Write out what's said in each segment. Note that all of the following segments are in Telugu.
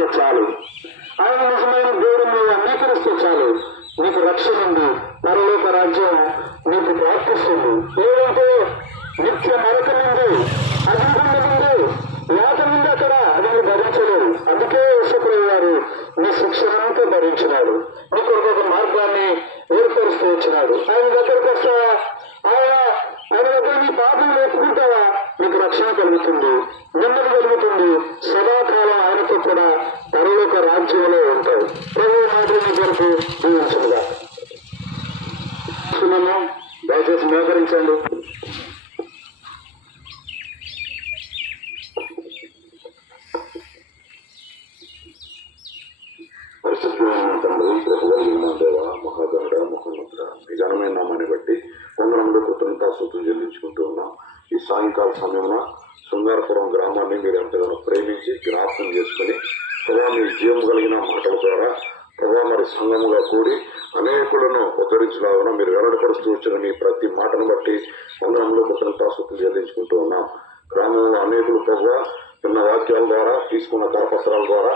అంగీకరిస్తే చాలు. ఆయన నిజమైన దేవుడు మీరు అంగీకరిస్తే చాలు. నీకు రక్షణ ఉంది, పరలోక రాజ్యం నీకు ప్రాప్తిస్తుంది. లేదంటే నిత్య నరకం ఉంది, అగ్నిగుండం ఉంది, యాత ఉంది. అక్కడ అదని భరించలేదు. అందుకే యేసుప్రభువు వారు నీ శిక్షణంతా భరించినాడు. నీ కొరకు ఒక మార్గాన్ని ఏర్పరుస్తూ వచ్చినాడు. ఆయన దగ్గరకు వస్తావా, ఆయన దగ్గర నీ పాపం ఎత్తుకుంటావా, నీకు రక్షణ కలుగుతుంది, నెమ్మది కలుగుతుంది. సదాకాలం ఆయనతో కూడా పరలోక రాజ్యంలో ఉంటావు. ప్రభు మాటలు నీ కొరకు జీవించుగా. దయచేసి మోకరించండి. మహాగణుడ మహోన్నతుడ, మీ ఘనమైన నామాన్ని బట్టి వందనములు కృతజ్ఞతాస్తుతులు చెల్లించుకుంటూ ఉన్నాం. ఈ సాయంకాల సమయంలో శృంగారపురం గ్రామాన్ని మీరు ఎంతగానో ప్రేమించి జ్ఞాపకం చేసుకుని ప్రభావ మీ జీవం కలిగిన మాటల ద్వారా ప్రభావ మరి సంఘముగా కూడి అనేకులను ఉద్ధరించలాగా మీరు వెల్లడిపరుస్తూ వచ్చిన మీ ప్రతి మాటను బట్టి వందనములు కృతజ్ఞతాస్తుతులు చెల్లించుకుంటూ ఉన్నాం. గ్రామంలో అనేకులు ప్రభావ విన్న వాక్యాల ద్వారా తీసుకున్న కరపత్రాల ద్వారా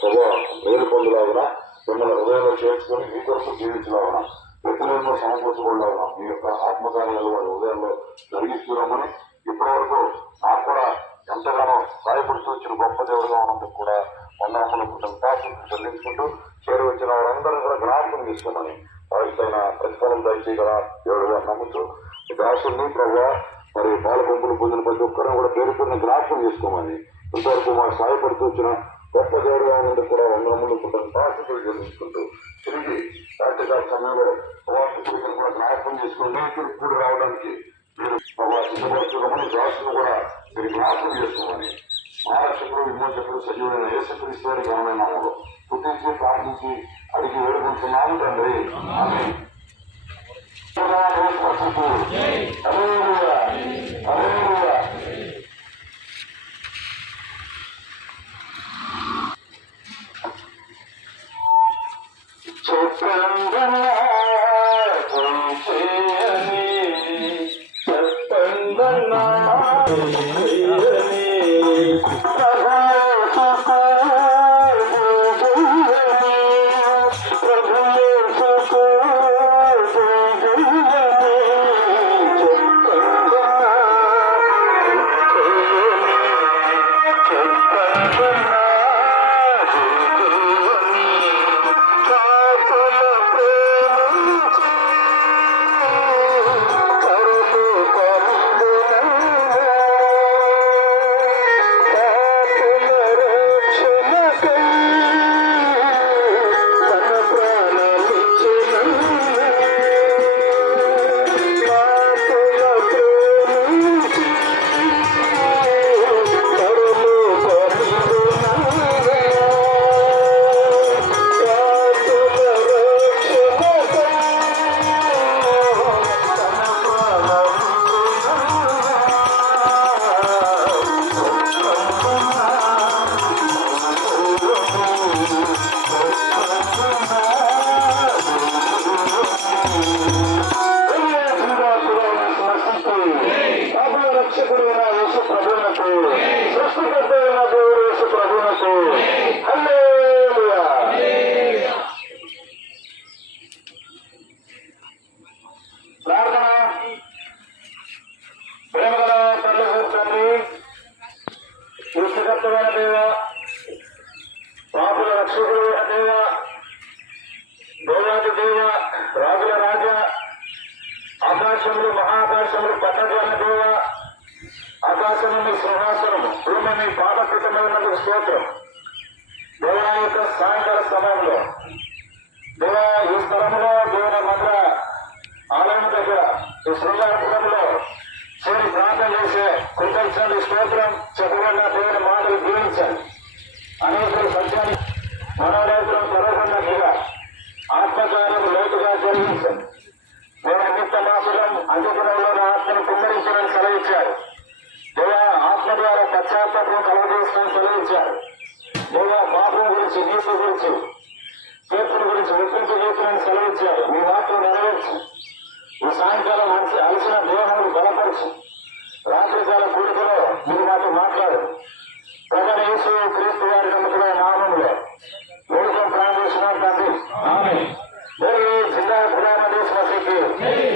ప్రభావ మేలు పొందులాగా మిమ్మల్ని హృదయంలో చేర్చుకొని మీ కొరకు జీవించలాగా వ్యక్తులను సమకూర్చుకోలేగా మీ యొక్క ఆత్మకార్యాలు వారి హృదయంలో జరిగిస్తున్నామని ఇప్పటి వరకు నాకు కూడా ఎంతగానో సహాయపడుతూ వచ్చిన గొప్ప దేవుడుగా ఉన్నందుకు కూడా వందనములు కృతజ్ఞతాస్తుతులు చెల్లించుకుంటూ చేరువచ్చిన వారందరూ కూడా జ్ఞాపకం చేసుకోమని వారికైనా ప్రతిఫలం దయచేయగల దేవుడుగా నమ్ముతూ దాసుల్ని ప్రభావ మరి పాల పంపులు పొందిన ప్రతి ఒక్కరిని కూడా పేరు పేరుని జ్ఞాపకం చేసుకోమని ఇంతవరకు మాకు సహాయపడుతూ వచ్చిన గొప్ప దేవుడుగా ఉన్నందుకు కూడా వందనములు కృతజ్ఞతాస్తుతులు చెల్లించుకుంటూ తిరిగి రాత్రికాల సమయంలో ప్రవాసికుడిని కూడా జ్ఞాపకం చేసుకుని కూడి రావడానికి మీరు సిద్ధపరచుకోమని దాసును కూడా మీరు జ్ఞాపకం చేసుకోమని మహారక్షకుడు విమోచకుడు సజీవుడైన యేసుక్రీస్తు వారి ఘనమైన నామములో స్తుతించి ప్రార్థించి అడిగి వేడుకుంటున్నాము తండ్రి. ఆమేన్. ఆకాశములు మహాకాశములు పట్టజాల దేవ, ఆకాశము మీ సింహాసనము, భూమి మీ పాదకృతమైనందుకు స్తోత్రం. దేవా యొక్క సాయంకాల సమయంలో దేవా ఈ స్థలంలో దేవుని మందిర ఆలయం దగ్గర ఈ శృంగారపురంలో చేరి ప్రార్థన చేసే కృతజ్ఞతలు స్తోత్రం చెప్పబడిన దేవుని మాటలు జీవించాలి. అనేకులు సత్యాన్ని మనోనేకులం తెరవకున్నట్టుగా ఆత్మకార్యం లోతుగా జరిగించాలి. నేను నిమిత్త మాసులం అంత్యదినంలోని ఆత్మను కుమ్మరించడానికి సెలవిచ్చారు. దేవా ఆత్మ ద్వారా పశ్చాత్తాపం కలగజేస్తాను సెలవిచ్చారు. దేవా పాపం గురించి, నీతి గురించి, తీర్పుల గురించి ఒప్పించజేస్తున్నాను సెలవిచ్చారు. మీ వాక్యం నెరవేర్చి ఈ సాయంకాలం అలసిన దేహములు బలపరిచి రాత్రికాల కూడికలో మీరు మాతో మాట్లాడారు. ప్రజల యేసు క్రీస్తు వారి నమ్మకమైన నామములో జయం